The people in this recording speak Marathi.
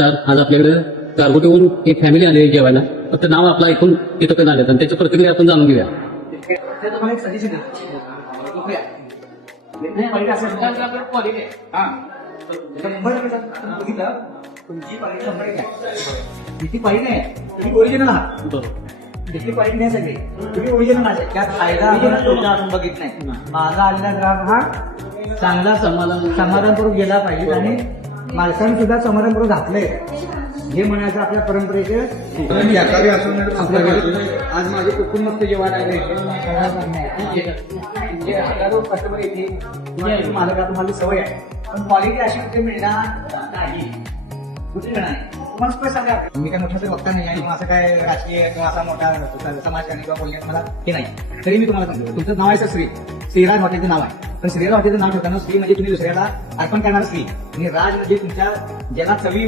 तर आज आपल्याकडे गारगोटीवरून एक फॅमिली आली आहे जेवायला. फक्त नाव आपलं ऐकून तिथं पण आले आणि त्याची प्रतिक्रिया आपण जाणून घेऊया. तुम्हाला एक सजेशन बघितलं तुमची क्वालिटी शंभर आहे. जितकी क्वालिटी आहे तुम्ही ओरिजिनल आहात. जितकी क्वालिटी नाही सगळी तुम्ही ओरिजिनल आहे. त्यात फायदा आपण बघित नाही. माझा आलेला ग्राहक हा चांगला समाधानपूर्वक गेला पाहिजे आणि माणसाने सुद्धा समाधानपूर्वक घातलंय हे म्हणायचं आपल्या परंपरेचे. आज माझे कुटुंब मस्त जेवण आहे. हजारो कस्टमर येते मालकाला तुम्हाला सवय आहे पण क्वालिटी अशी कुठे मिळणार नाही. कुठे नाही तुम्हाला स्पष्ट सांगा. मी काय मोठ्या वक्ता नाही आणि असं काय राजकीय किंवा असा मोठा समाजकारणी किंवा बोलण्यात मला हे नाही. तरी मी तुम्हाला सांगतो तुमचं नाव आहे श्रीराज हॉटेलचं नाव आहे. पण श्रीराज हॉटेलचं नाव ठेवताना श्री म्हणजे तुम्ही दुसऱ्याला अर्पण करणार श्री आणि राज म्हणजे तुमच्या ज्याला चवी